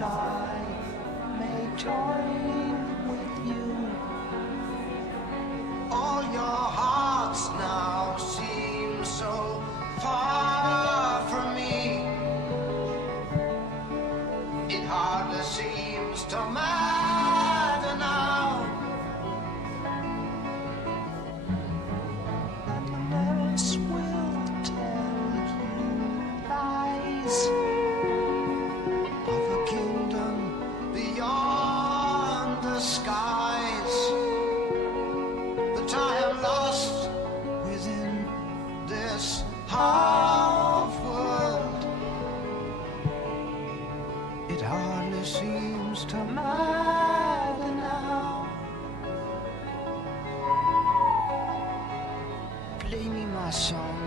that I may join with you. All your hearts now seem so far from me. It hardly seems to matter now. The nurse will tell you lies of a kingdom beyond the skies. But I am lost within this half world. It hardly seems to matter now. Play me my song.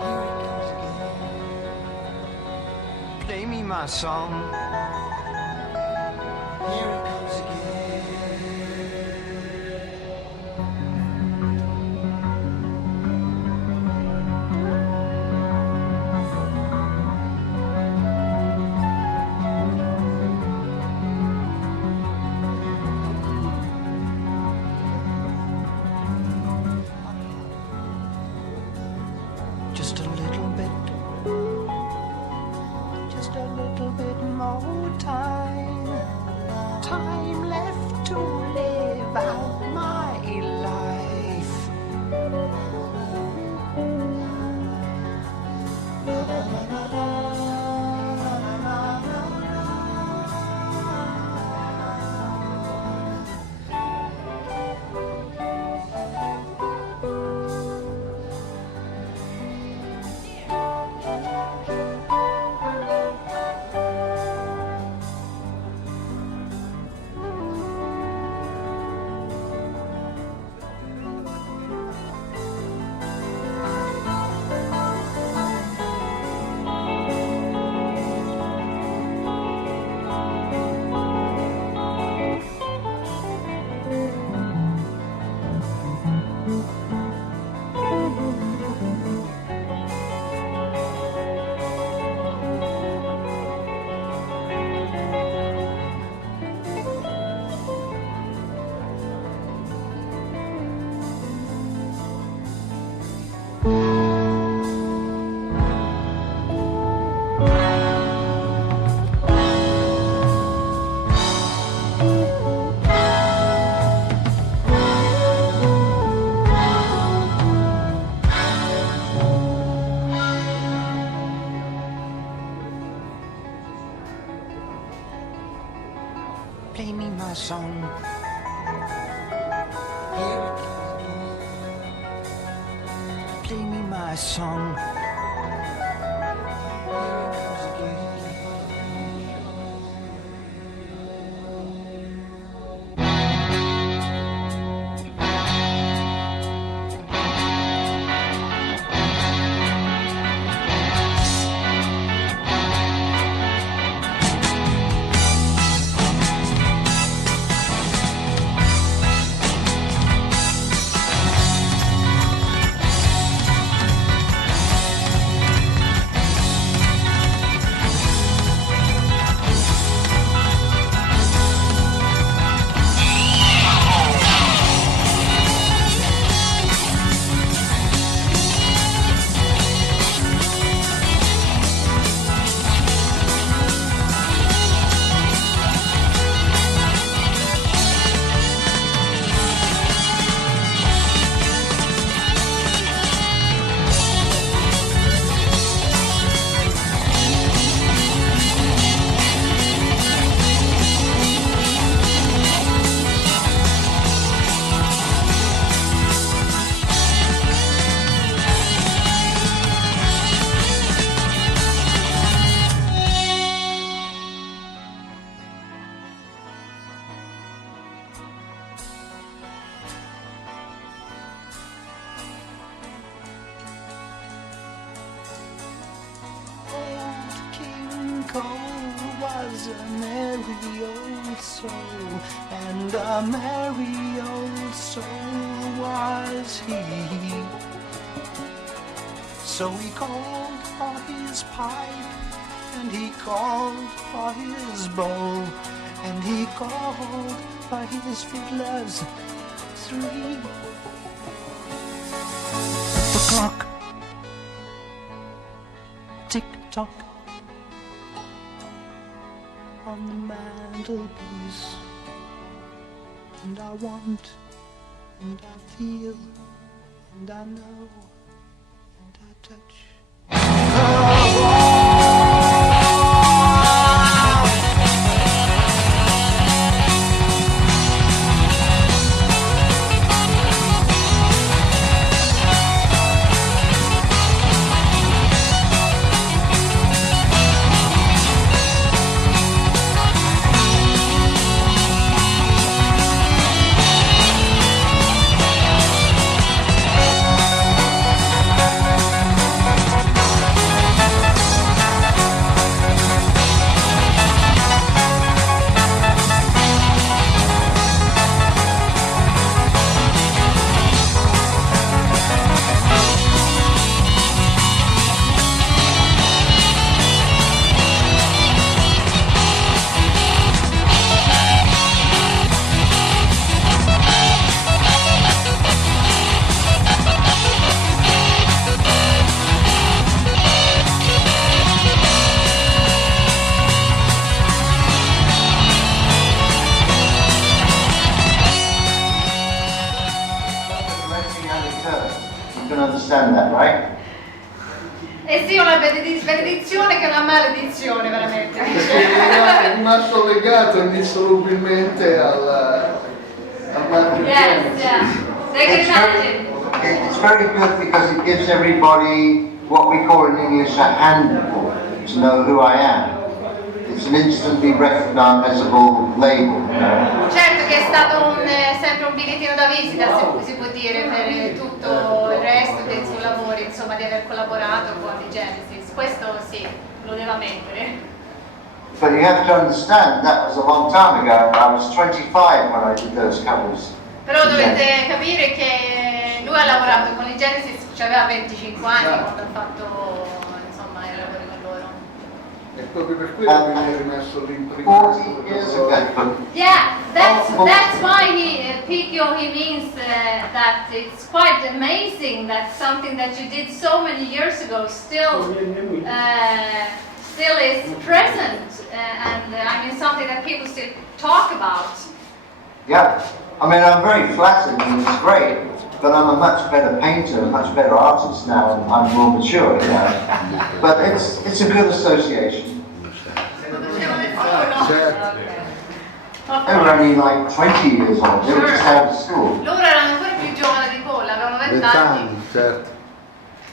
Here it comes again. Play me my song. Here it comes again. Just a little bit more time left to live out my life. Play me my song. Here it comes again. Play me my song. Here it comes again. Was a merry old soul, and a merry old soul was he. So he called for his pipe and he called for his bowl, and he called for his fiddlers three. The clock tick-tock on the mantelpiece, and I want, and I feel, and I know, and I touch. Understand that, right? Eh sì, una benedizione che è una maledizione, veramente. È rimasto legato indissolubilmente al marchio. Yes, yeah. They can imagine. It's very good because it gives everybody what we call in English a handle to know who I am. It's an instantly recognizable label. Certo che è stato sempre un bigliettino da visita, se si può dire, per tutto il resto dei suoi lavori, insomma, di aver collaborato con i Genesis. Questo sì, lo deve ammettere. But you have to understand that was a long time ago. I was 25 when I did those covers. Però dovete capire che lui ha lavorato con i Genesis, aveva 25 anni quando ha fatto, insomma, i lavori con loro. E proprio per quello mi è rimasto l'imprimato. 40 years ago. Yeah, that's why he means that it's quite amazing that something that you did so many years ago still is present, and I mean something that people still talk about. Yeah, I mean I'm very flattered and it's great, but I'm a much better painter, a much better artist now, and I'm more mature, you know. But it's a good association. They were only like 20 years old, they were just out of school. Loro erano ancora più giovani di Paul, avevano 20 anni. Certo.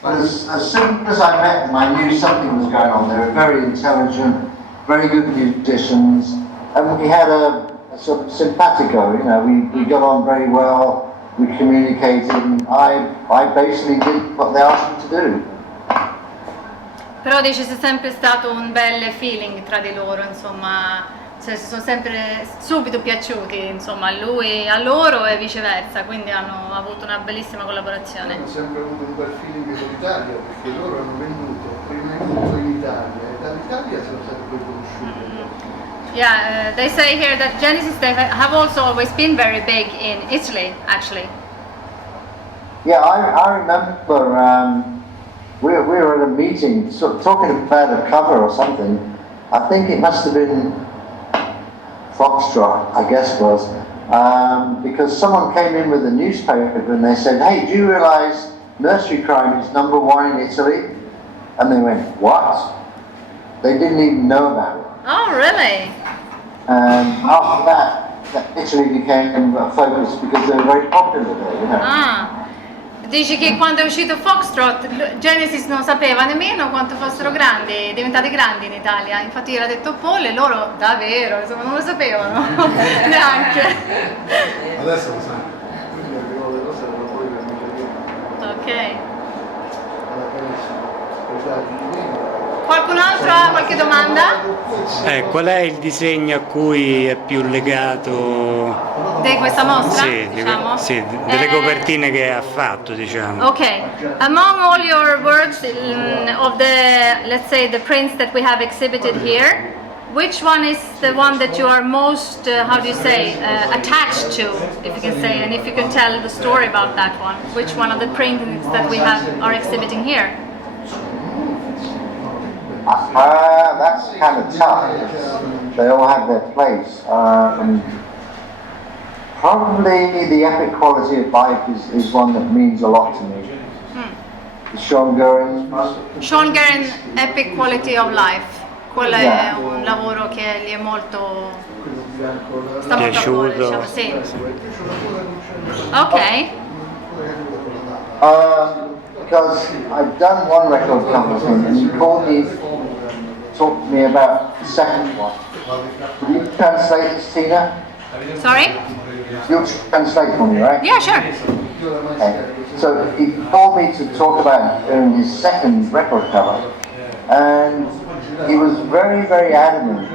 But as soon as I met them, I knew something was going on. They were very intelligent, very good musicians, and we had a sort of simpatico, you know, we got on very well, we communicated, and I basically did what they asked me to do. Però dice c'è sempre stato un bel feeling tra di loro, insomma, cioè si sono sempre subito piaciuti, insomma, a loro e viceversa, quindi hanno avuto una bellissima collaborazione. Hanno sempre avuto un bel feeling con l'Italia, perché loro hanno venduto prima di tutto in Italia e dall'Italia sono stati poi conosciuti. Yeah, they say here that Genesis they have also always been very big in Italy, actually. Yeah, I remember we were at a meeting talking about a cover or something. I think it must have been Foxtrot, I guess it was, because someone came in with a newspaper and they said, "Hey, do you realise nursery crime is #1 in Italy?" And they went, "What?" They didn't even know about it. Oh, really? And after that Italy became a focus because they were very popular there, you know. Ah. Dici che quando è uscito Foxtrot, Genesis non sapeva nemmeno quanto fossero diventati grandi in Italia. Infatti gliel'ha detto Paul e loro davvero, insomma, non lo sapevano neanche. Adesso lo sanno. Quindi arrivò le cose della poi per Ok. alla Scusate. Qualcun altro ha qualche domanda? Qual è il disegno a cui è più legato? Di questa mostra? Sì, diciamo? delle copertine che ha fatto, diciamo. Okay. Among all your works of the, let's say, the prints that we have exhibited here, which one is the one that you are most, how do you say, attached to, if you can say, and if you can tell the story about that one? Which one of the paintings that we are exhibiting here? That's kind of tough. They all have their place. Probably the epic quality of life is one that means a lot to me. Sean Guerin, Epic Quality of Life. Quello è un lavoro che gli è molto sta molto a cuore, diciamo, sì. Ok. Because I've done one record cover with him and he called me, talked to me about the second one. Will you translate this, Tina? Sorry? You'll translate for me, right? Yeah, sure. Okay. So he called me to talk about doing his second record cover, and he was very, very adamant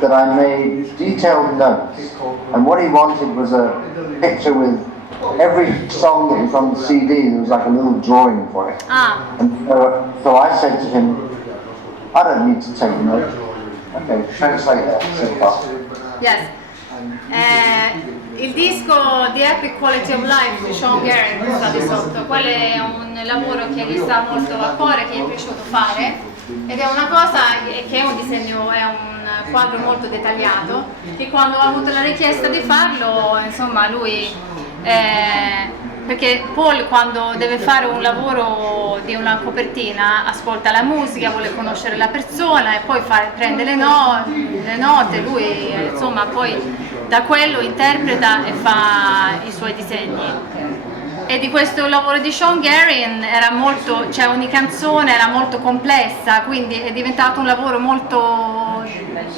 that I made detailed notes, and what he wanted was a picture with every song that was on the CD. There was like a little drawing for it. And so I said to him, I don't need to take notes. Okay, translate that so far. Yes. Il disco The Epic Quality of Life di Sean Guerin, che sta di sotto, quello è un lavoro che gli sta molto a cuore, che gli è piaciuto fare, ed è una cosa che è un disegno, è un quadro molto dettagliato, che quando ha avuto la richiesta di farlo, insomma lui, perché Paul quando deve fare un lavoro di una copertina ascolta la musica, vuole conoscere la persona e poi prende le note, lui insomma poi da quello interpreta e fa i suoi disegni. E di questo lavoro di Sean Guerin era molto, cioè ogni canzone era molto complessa, quindi è diventato un lavoro molto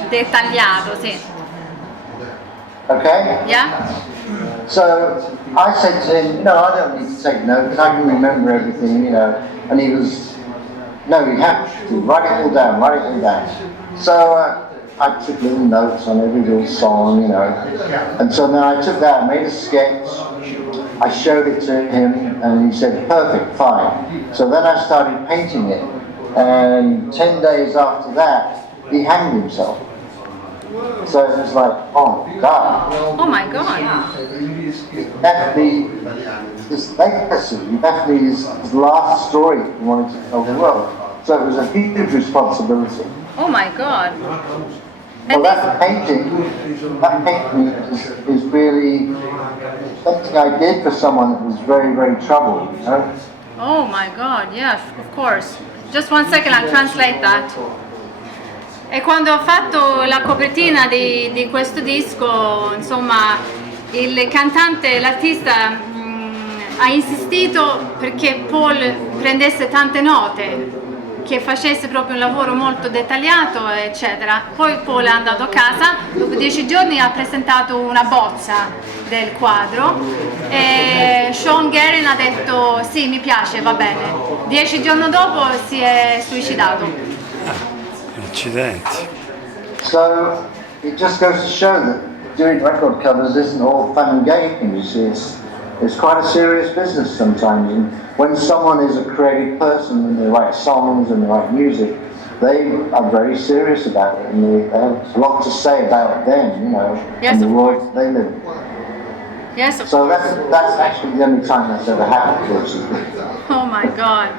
dettagliato, sì. Okay? Yeah? So I said to him, no, I don't need to take notes, I can remember everything, you know. And he was, no, you have to, write it all down. So I took little notes on every little song, you know. And so then I took that, made a sketch, I showed it to him, and he said, perfect, fine. So then I started painting it, and 10 days after that, he hanged himself. So it was like, oh God. Oh my God. Definitely, this legacy, definitely his last story he wanted to tell the world. So it was a huge responsibility. Oh my God. Well, that painting is really something I did for someone that was very, very troubled, you know? Oh my God, yes, of course. Just one second, I'll translate that. E quando ho fatto la copertina di questo disco, insomma, il cantante, l'artista ha insistito perché Paul prendesse tante note, che facesse proprio un lavoro molto dettagliato, eccetera. Poi Paul è andato a casa, dopo 10 giorni ha presentato una bozza del quadro e Sean Guerin ha detto sì, mi piace, va bene. 10 giorni dopo si è suicidato. Accidenti. So it just goes to show that doing record covers isn't all fun and games. It's quite a serious business sometimes. And when someone is a creative person and they write songs and they write music, they are very serious about it and they have a lot to say about them, you know, Yes, and the of world course. they live in. Yes, of So course. that's actually the only time that's ever happened to us. Oh my God.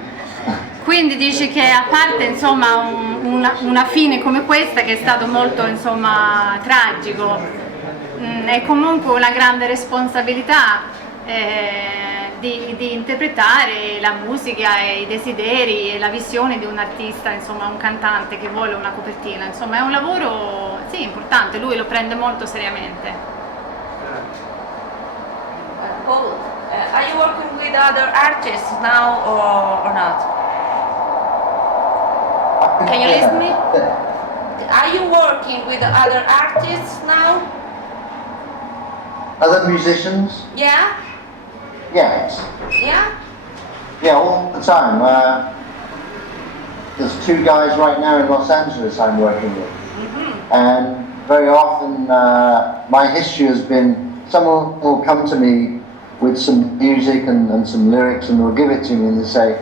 Quindi dici che a parte insomma una fine come questa che è stato molto insomma tragico, è comunque una grande responsabilità di interpretare la musica e i desideri e la visione di un artista, insomma un cantante che vuole una copertina, insomma è un lavoro sì importante, lui lo prende molto seriamente. Paul, are you working with other artists now or not? Can you listen to me? Are you working with other artists now? Other musicians? Yeah? Yes. Yeah? Yeah, all the time. there's two guys right now in Los Angeles I'm working with. And very often my history has been, someone will come to me with some music and some lyrics, and they'll give it to me and they say,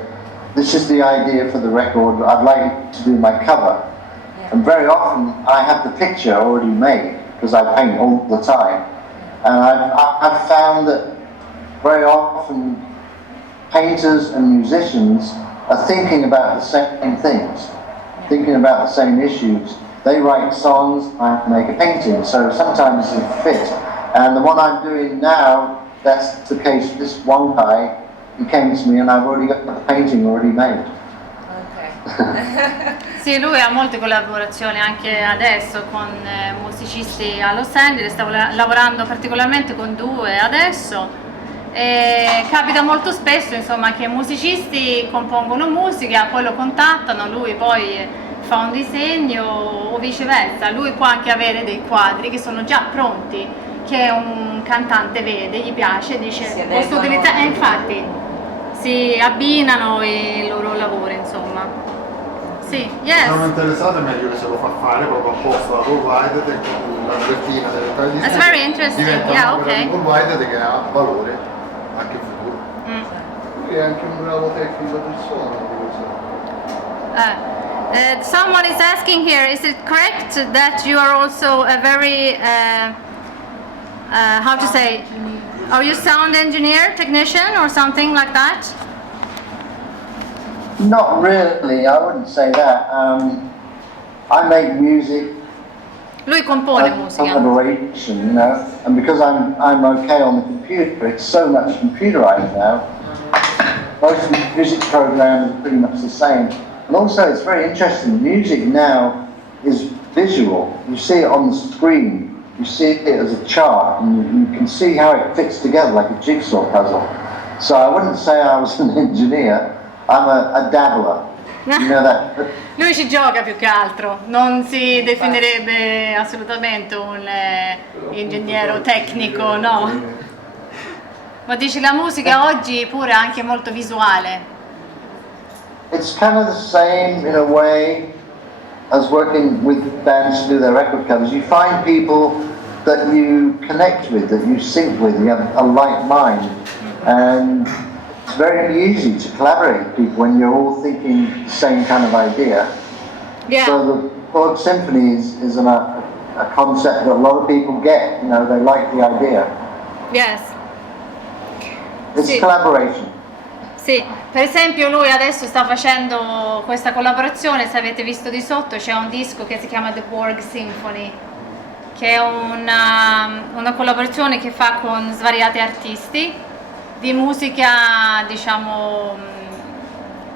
this is the idea for the record, I'd like to do my cover. And very often I have the picture already made, because I paint all the time. And I've found that very often painters and musicians are thinking about the same things, thinking about the same issues. They write songs, I make a painting, so sometimes it fits. And the one I'm doing now, that's the case. This one guy, he came to me and I've already got the painting already made. Ok. Sì, lui ha molte collaborazioni anche adesso con musicisti a Los Angeles, sta lavorando particolarmente con due adesso. E capita molto spesso, insomma, che musicisti compongono musica, poi lo contattano, lui poi fa un disegno o viceversa. Lui può anche avere dei quadri che sono già pronti, che un cantante vede, gli piace, dice posso utilizzare, e infatti si abbinano i loro lavori, insomma. Sì, yes. Se sono interessato è meglio che se lo fa fare proprio apposta da Whitehead, e la copertina delle taglie. That's very interesting, yeah, okay. Whitehead che ha valore anche in futuro. Lui è anche un bravo tecnico del suono di questo. Someone is asking here, is it correct that you are also a very, how to say, are you sound engineer, technician or something like that? Not really, I wouldn't say that. I make music, Lui compone musica. collaboration, you know, and because I'm okay on the computer, it's so much computerized now. Most music programs are pretty much the same. And also it's very interesting, music now is visual. You see it on the screen, you see it as a chart, and you can see how it fits together like a jigsaw puzzle. So I wouldn't say I was an engineer, I'm a dabbler. You know that? Lui ci gioca più che altro, non si definirebbe assolutamente un ingegnere tecnico, no. Ma dici la musica oggi pure è anche molto visuale. It's kind of the same in a way as working with bands to do their record covers. You find people that you connect with, that you sync with, you have a like mind, and it's very easy to collaborate with people when you're all thinking the same kind of idea. Yeah. So the Borg Symphony is a concept that a lot of people get, you know, they like the idea. Yes. It's Sì. collaboration. Sì, per esempio lui adesso sta facendo questa collaborazione, se avete visto di sotto c'è un disco che si chiama The Borg Symphony, che è una collaborazione che fa con svariati artisti di musica, diciamo,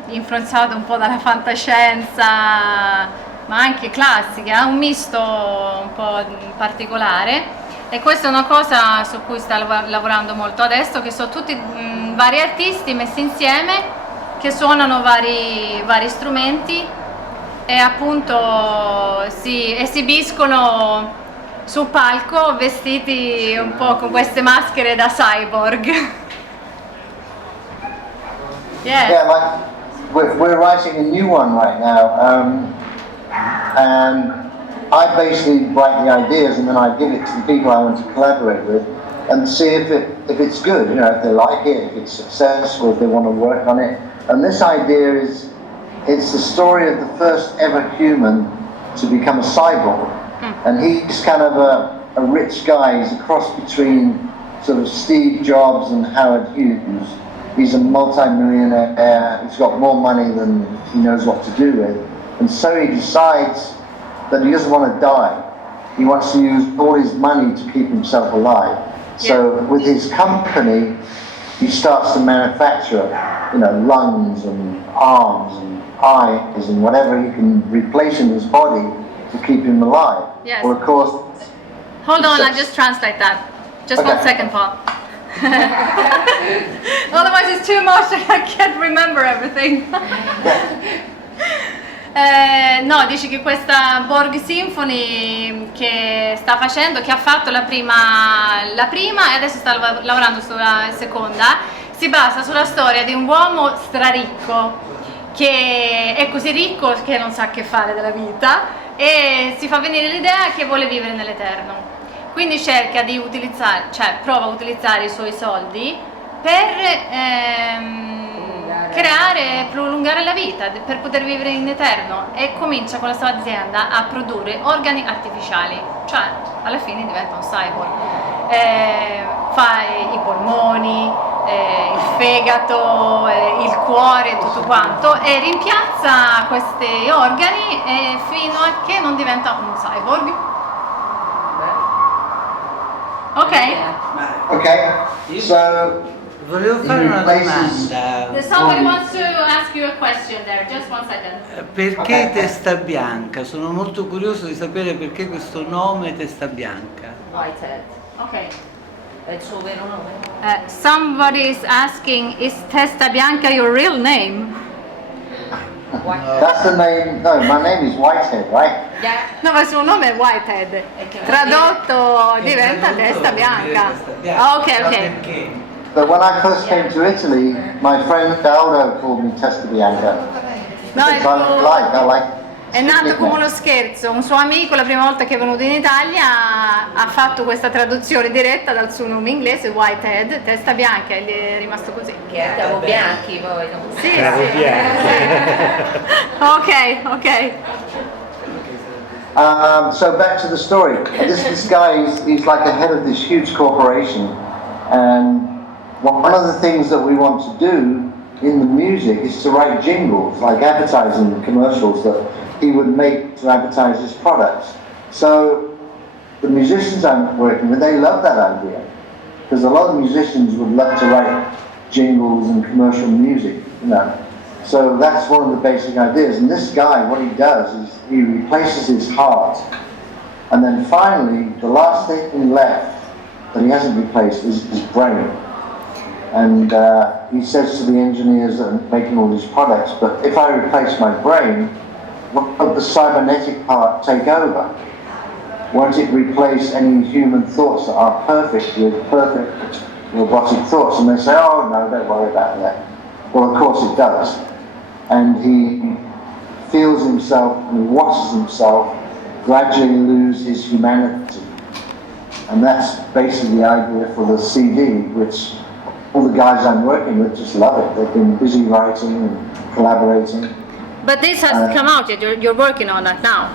influenzata un po' dalla fantascienza, ma anche classica, un misto un po' particolare. E questa è una cosa su cui sta lavorando molto adesso, che sono tutti vari artisti messi insieme che suonano vari strumenti e appunto si esibiscono sul palco vestiti un po' con queste maschere da cyborg. Yeah. Yeah, we're writing a new one right now, and I basically write the ideas and then I give it to the people I want to collaborate with and see if it's good, you know, if they like it, if it's successful, if they want to work on it. And this idea it's the story of the first ever human to become a cyborg. And he's kind of a rich guy, he's a cross between sort of Steve Jobs and Howard Hughes. He's a multi-millionaire, he's got more money than he knows what to do with. And so he decides that he doesn't want to die. He wants to use all his money to keep himself alive. So with his company, he starts to manufacture, you know, lungs and arms and eyes and whatever he can replace in his body to keep him alive. Yes. Or of course... Hold on, I'll just translate that. Just Okay. 1 second, Paul. Otherwise it's too much and I can't remember everything. No, dici che questa Borg Symphony che sta facendo, che ha fatto la prima e adesso sta lavorando sulla seconda, si basa sulla storia di un uomo straricco che è così ricco che non sa che fare della vita e si fa venire l'idea che vuole vivere nell'eterno. Quindi cerca di utilizzare, cioè prova a utilizzare i suoi soldi per prolungare la vita, per poter vivere in eterno, e comincia con la sua azienda a produrre organi artificiali, cioè alla fine diventa un cyborg. Fa i polmoni, il fegato, il cuore, tutto quanto, e rimpiazza questi organi fino a che non diventa un cyborg. Ok? Okay, so Volevo fare una domanda. Somebody wants to ask you a question there, just one second. Perché Testa Bianca? Sono molto curioso di sapere perché questo nome Testa Bianca. Whitehead. Ok. È il suo vero nome? Somebody is asking, is Testa Bianca your real name? that's the name. No, my name is Whitehead, right? Yeah. No, ma il suo nome è Whitehead. Tradotto diventa Testa Bianca. Ok, ok. Perché? But when I first came to Italy, my friend Aldo called me Testa Bianca. No, Which I like. è nato come uno scherzo. Un suo amico, la prima volta che è venuto in Italia, ha fatto questa traduzione diretta dal suo nome inglese, Whitehead, Testa Bianca, e gli è rimasto così. Che siamo bianchi poi. No? Sì, Siamo sì. Ok. So back to the story. This guy, he's like the head of this huge corporation, and one of the things that we want to do in the music is to write jingles, like advertising commercials that he would make to advertise his products. So the musicians I'm working with, they love that idea, because a lot of musicians would love to write jingles and commercial music, you know. So that's one of the basic ideas. And this guy, what he does is he replaces his heart, and then finally, the last thing left that he hasn't replaced is his brain. And he says to the engineers that are making all these products, but if I replace my brain, won't the cybernetic part take over? Won't it replace any human thoughts that are perfect with perfect robotic thoughts? And they say, oh no, don't worry about that. Well, of course it does. And he feels himself and he watches himself gradually lose his humanity. And that's basically the idea for the CD, which all the guys I'm working with just love it. They've been busy writing and collaborating. But this has come out yet, you're working on that now?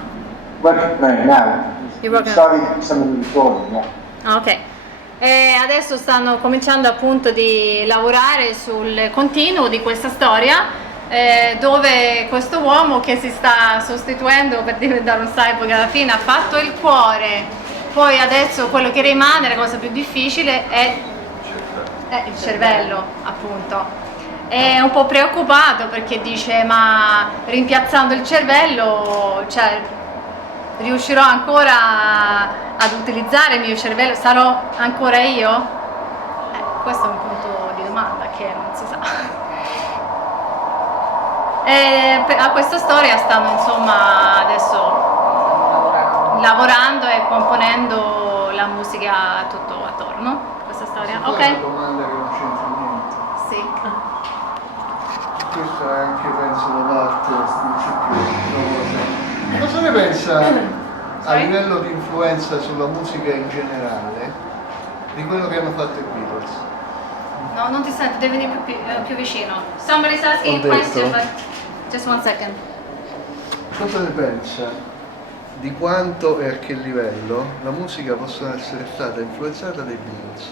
Working on it now. You're working Started some of the recording, yeah. Ok. E adesso stanno cominciando appunto di lavorare sul continuo di questa storia, dove questo uomo che si sta sostituendo per diventare un cyborg alla fine ha fatto il cuore, poi adesso quello che rimane, la cosa più difficile, è il cervello, appunto. È un po' preoccupato perché dice, ma rimpiazzando il cervello, cioè, riuscirò ancora ad utilizzare il mio cervello? Sarò ancora io? Questo è un punto di domanda che non si sa. E a questa storia stanno insomma adesso lavorando e componendo la musica tutto attorno a questa storia. Questa Ok? è una domanda che non c'entra niente. Sì. Questa è anche penso da parte non cosa ne pensa a Sorry? livello di influenza sulla musica in generale di quello che hanno fatto i Beatles? No, non ti sento, devi venire più vicino. Somebody's asking a Ho detto. question, but just one second. Cosa ne pensa di quanto e a che livello la musica possa essere stata influenzata dai Beatles?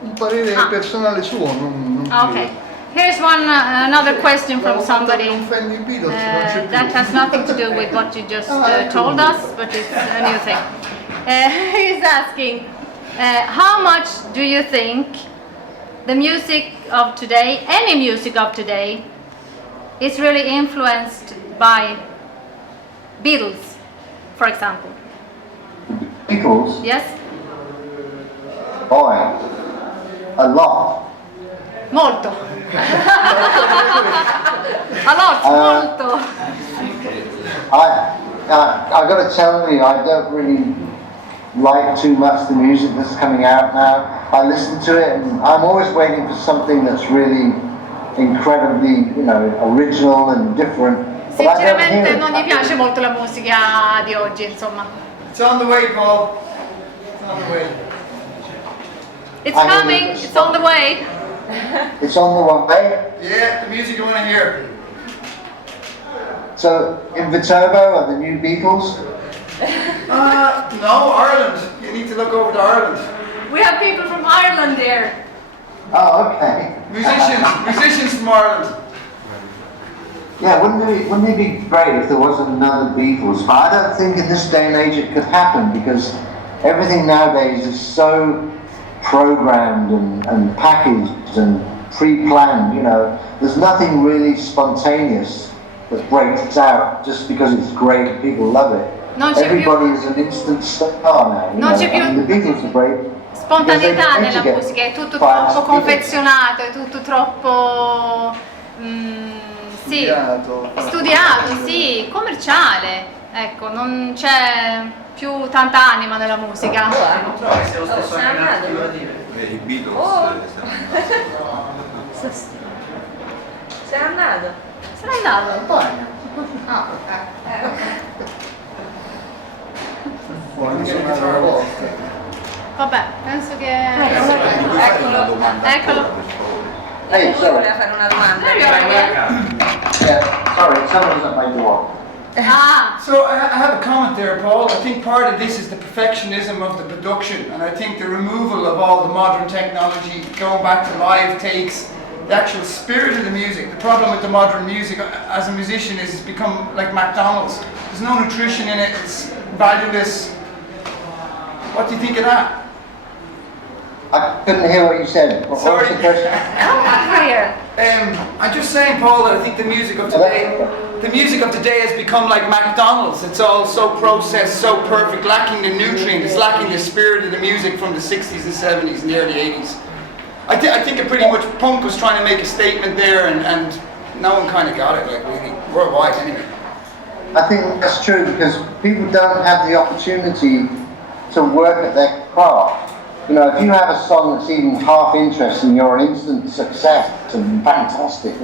Un parere personale suo, non Okay. Here's another question from somebody Non offendi i Beatles, non c'è più. that has nothing to do with what you just told us, but it's a new thing. He's asking, how much do you think the music of today, any music of today, is really influenced by Beatles, for example? Beatles, Yes? boy, a lot. Molto. A lot, molto. I got to tell you, I don't really like too much the music that's coming out now. I listen to it and I'm always waiting for something that's really incredibly, original and different. But I don't hear Sinceramente it. non gli piace molto la musica di oggi, insomma. It's on the way, Paul. It's on the way. It's I hear coming, it. it's on the way. It's on the one way. Yeah, the music you want to hear. So in Viterbo are the new Beatles. No, Ireland. You need to look over to Ireland. We have people from Ireland there. Oh, okay. Musicians from Ireland. Yeah, wouldn't it be great if there wasn't another Beatles? But I don't think in this day and age it could happen because everything nowadays is so programmed and packaged and pre-planned, There's nothing really spontaneous that breaks out just because it's great and people love it. Non c'è Everybody più is an instant star now. Non c'è più- I mean, the Beatles are great. spontaneità nella musica, è tutto troppo confezionato, è tutto troppo sì, studiato, sì, commerciale. Ecco, non c'è più tanta anima nella musica. I Beatles Sei andato? Se n'è andato? Può suonare una volta. Vabbè, penso che... Eccolo. Hey, Lui sorry. voleva fare una domanda. Yeah, sorry, someone's at my door. Ah, So I have a comment there, Paul. I think part of this is the perfectionism of the production, and I think the removal of all the modern technology, going back to live takes, the actual spirit of the music. The problem with the modern music as a musician is it's become like McDonald's. There's no nutrition in it, it's valueless. What do you think of that? I couldn't hear what you said. What was Sorry. the question? here. I'm just saying, Paul, that I think the music of today has become like McDonald's. It's all so processed, so perfect, lacking the nutrient. It's lacking the spirit of the music from the 60s and 70s and the early 80s. I think it pretty much punk was trying to make a statement there, and no one kind of got it, like really worldwide anyway. I think that's true because people don't have the opportunity to work at their craft. If you have a song that's even half interesting, you're an instant success and fantastic.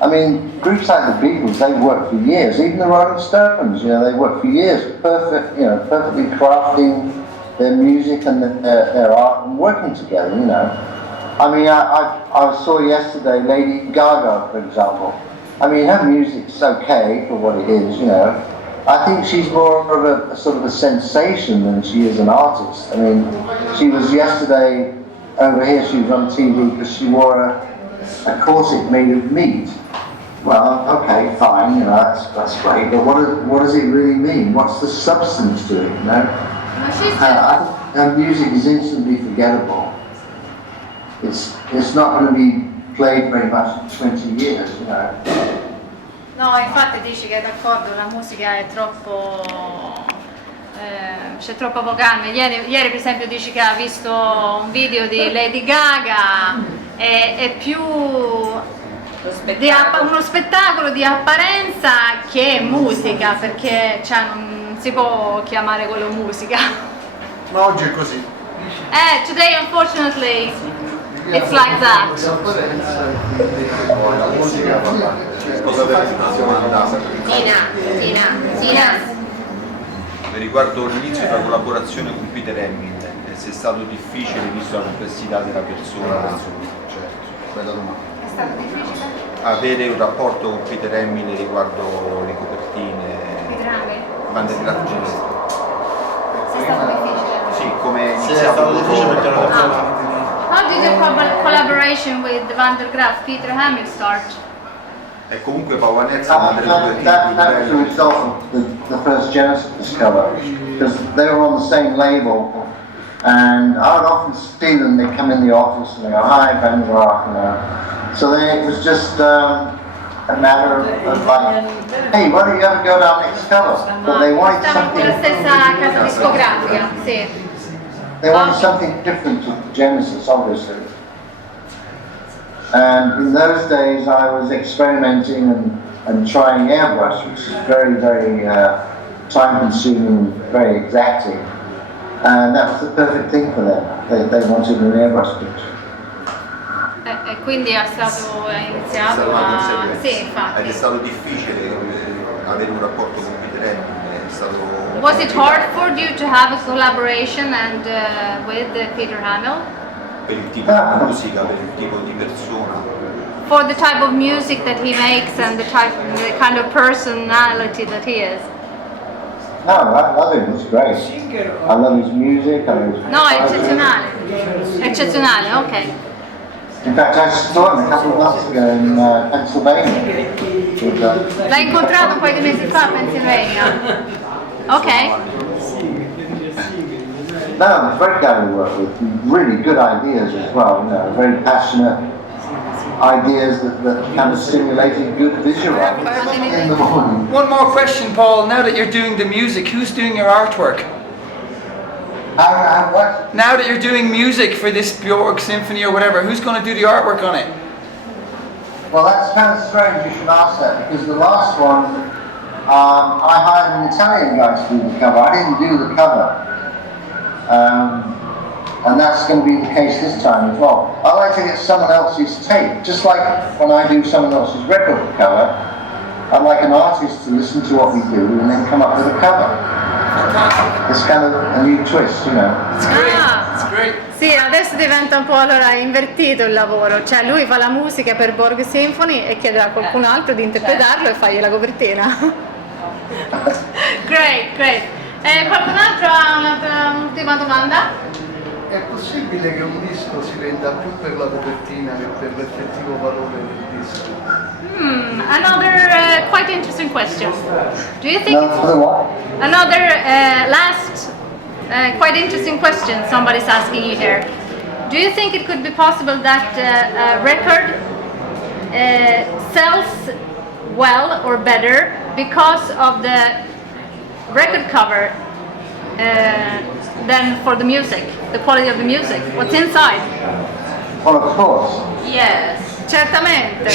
I mean, groups like the Beatles, they work for years. Even the Rolling Stones, they work for years, perfectly crafting their music and their art and working together. I mean, I saw yesterday Lady Gaga, for example. I mean, her music's okay for what it is. I think she's more of a sort of a sensation than she is an artist. I mean, she was yesterday over here, she was on TV because she wore a corset made of meat. Well, okay, fine, that's great, but what does it really mean? What's the substance to it, Ma she's Her music is instantly forgettable. It's not going to be played very much in 20 years, No, infatti dici che è d'accordo, la musica è troppo... c'è troppo poco anima. Ieri per esempio dici che ha visto un video di Lady Gaga, è più uno spettacolo di apparenza che musica, perché non si può chiamare quello musica. Ma oggi è così. Today unfortunately it's like that. La musica va cosa della situazione andata. Yes. Riguardo l'inizio della collaborazione con Peter Hamill, se è stato difficile visto la complessità della persona, Bella domanda. È stato difficile? avere un rapporto con Peter Hamill riguardo le copertine, bande di racconti. È stato difficile? Sì, come è Sì, è stato difficile perché non How did your collaboration with Van der Graaf, Peter Hamill start? E comunque Paolo Anezza ha delle copertine That più was the belle. result of the first Genesis cover, because they were on the same label, and I would often see them. They come in the office and they go, "Hi, Van der Graaf," So then it was just a matter of like, "Hey, why don't you ever go down next cover?" But they wanted Stavano con la something. stessa casa discografica, sì. They wanted something different to Genesis, obviously. And in those days, I was experimenting and trying airbrush, which is very, very time-consuming, very exacting. And that was the perfect thing for them. They wanted an airbrush picture. e quindi è iniziato a... Sì, infatti. Ed è stato difficile avere un rapporto con Peter Hamilton, è stato... Was it hard for you to have a collaboration and with Peter Hamill? Per il tipo di musica, per il tipo di persona. For the type of music that he makes and the kind of personality that he is. No, I love him, it's great. I love his music, I love his No, è eccezionale. Eccezionale, ok. In fact, I saw him a couple of months ago in Pennsylvania. L'hai incontrato un paio di mesi fa a Pennsylvania. Ok. No, it's a great guy to work with. Really good ideas as well, you know, very passionate ideas that kind of stimulated good visual in the morning. One more question, Paul. Now that you're doing the music, who's doing your artwork? What? Now that you're doing music for this Björk symphony or whatever, who's going to do the artwork on it? Well, that's kind of strange you should ask that, because the last one, I hired an Italian guy to do the cover. I didn't do the cover. And that's going to be the case this time as well. I like to get someone else's take, just like when I do someone else's record cover. I'd like an artist to listen to what we do and then come up with a cover. It's kind of a new twist, you know. It's great. It's great. Sì, adesso diventa un po' allora invertito il lavoro, cioè lui fa la musica per Borg Symphony e chiederà a qualcun altro di interpretarlo e fargli la copertina. Great. Qualcun altro ha un'ultima domanda? È possibile che un disco si venda più per la copertina che per l'effettivo valore del disco? Another quite interesting question. Do you think For the what? another last quite interesting question somebody's asking you here? Do you think it could be possible that a record sells well or better because of the record cover than for the music, the quality of the music, what's inside? Well, of course. Yes. Certamente.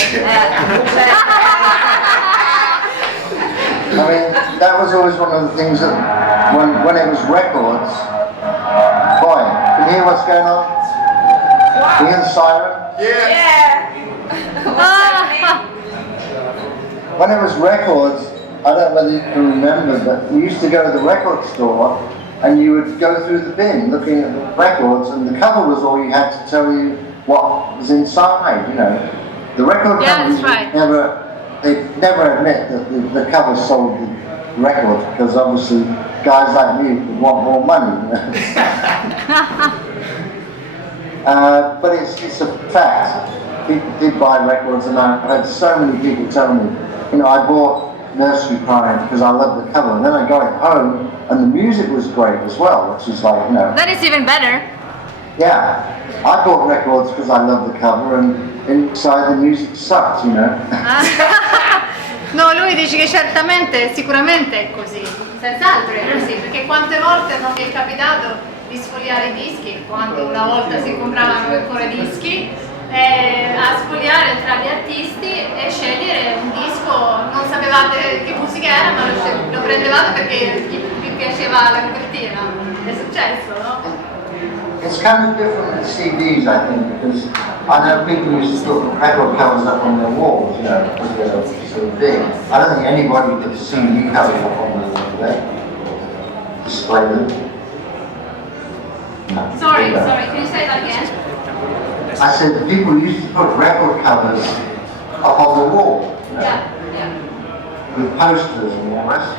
I mean, that was always one of the things that, when it was records, boy, can you hear what's going on? Can you hear the siren? Yeah. When it was records, I don't know whether you can remember, but we used to go to the record store and you would go through the bin looking at the records, and the cover was all you had to tell you what was inside, you know. The record companies right. they'd never admit that the cover sold the records, because obviously guys like me would want more money. You know? But it's a fact. People did buy records, and I've had so many people tell me, you know, I bought Nursery Prime because I loved the cover, and then I got it home and the music was great as well, which is like, you know. That is even better. Yeah, I bought records because I loved the cover, and inside the music sucked, you know. No, lui dice che certamente, sicuramente è così, senz'altro è così, perché quante volte non mi è capitato di sfogliare i dischi, quando una volta si compravano ancora dischi, a sfogliare tra gli artisti e scegliere un disco, non sapevate che musica era, ma lo prendevate perché vi piaceva la copertina. È successo, no? It's kind of different with CDs, I think, because I know people used to put record covers up on their walls, you know, because they're so big. I don't think anybody puts CD covers up on their wall today. Display them. No. Sorry, can you say that again? I said the people used to put record covers up on the wall, you know, Yeah. with posters and all the rest.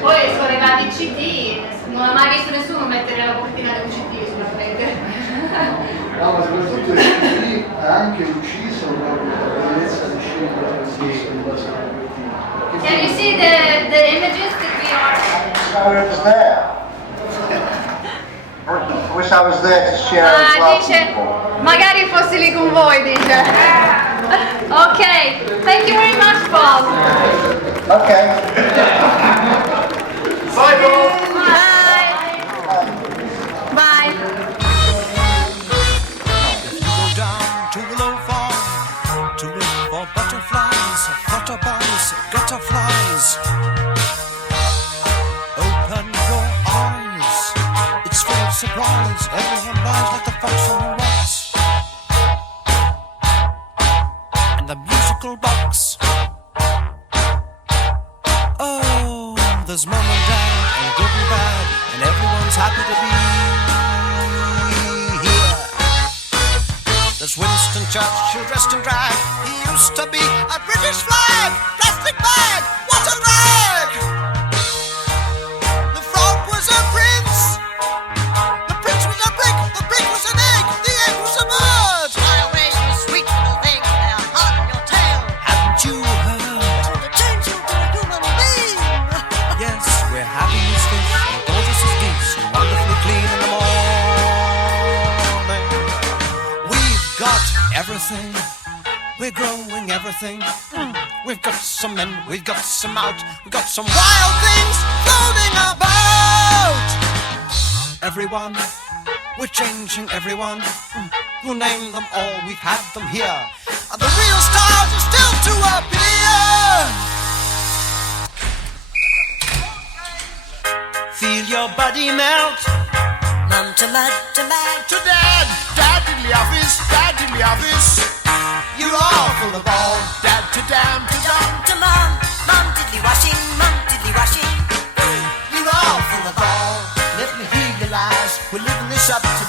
Poi sono arrivati i CD, non ho mai visto nessuno mettere la cortina di un CD sulla parete. No, ma soprattutto il CD ha anche ucciso proprio la bellezza di scegliere il disco in base alla copertina. Can you see the images that we are... I was there. I wish I was there to share as well. Dice, magari fossi lì con voi, dice. Ok, thank you very much, Paul. Okay. Bye, Paul. Bye. Bye. If you go down to the low farm to look for butterflies, butterflies, butterflies, open your eyes. It's full of surprise. Everyone lies like the fox on the rocks. and good and bad, and everyone's happy to be here. There's Winston Churchill dressed in drag. He used to be a British flag, plastic bag, what a drag! The frog was a prince, the prince was a brick was an egg, the egg was a bird. Fly away, you sweet little thing, they're hot on your tail. Haven't you heard? To change you to a human being. Yes, we're happy as fish, and gorgeous as geese, and wonderfully clean in the morning. We've got everything, we're growing everything. We've got some in, we've got some out, we've got some wild things floating about. Everyone, we're changing everyone. We'll name them all, we've had them here. And the real stars are still to appear. Feel your body melt. Mum to mud to mag. To dad, dad in the office, dad in the office. You're all full of all, dad to damn to dumb. To mum, mum diddly washing, mum diddly washing. You're all full of all, let me hear your lies. We're living this up to